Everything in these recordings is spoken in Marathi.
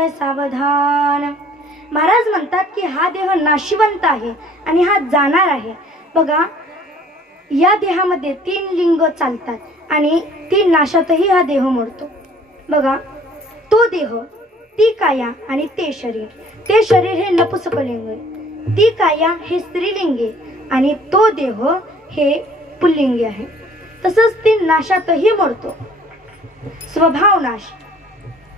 तळ सावधान. महाराज म्हणतात की हा देह नाशिवंत आहे आणि हा जाणार आहे. बघा, या देहामध्ये 3 लिंग चालतात आणि 3 नाशातही हा देह मोडतो. बघा, तो देह, ती काया आणि ते शरीर. ते शरीर हे नपुसकलिंग आहे, ती काया हे स्त्रीलिंगी आणि तो देह हे पुल्लिंगी आहे. तसंच ती नाशातही मोडतो. स्वभावनाश,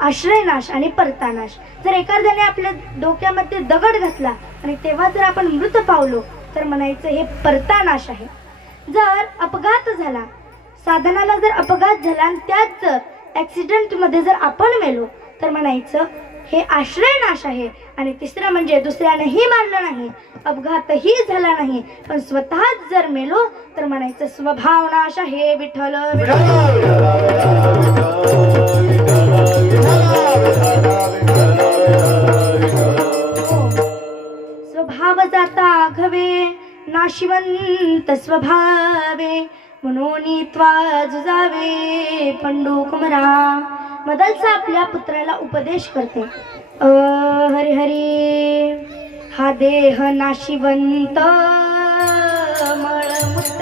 आश्रयनाश आणि परतानाश. जर एखाद्याने आपल्या डोक्यामध्ये दगड घातला आणि तेव्हा जर आपण मृत पावलो तर म्हणायचं हे परतानाश आहे. जर अपघात झाला, साधनाला जर अपघात झाला आणि त्यात जर ॲक्सिडेंटमध्ये जर आपण मेलो तर म्हणायचं हे आश्रयनाश आहे. आणि तिसरं म्हणजे दुसऱ्यानेही मारलं नाही, अपघातही झाला नाही, पण स्वतःच जर मेलो तर म्हणायचं स्वभावनाश आहे. विठ्ठल स्वभाव जाता घवे नाशिवंत स्वभावे म्हणून त्वा जुजावे पंडू कुमरा. मदलसा आपल्या पुत्राला उपदेश करते. हरी हरी, हा देह नाशिवंत मळमूत्र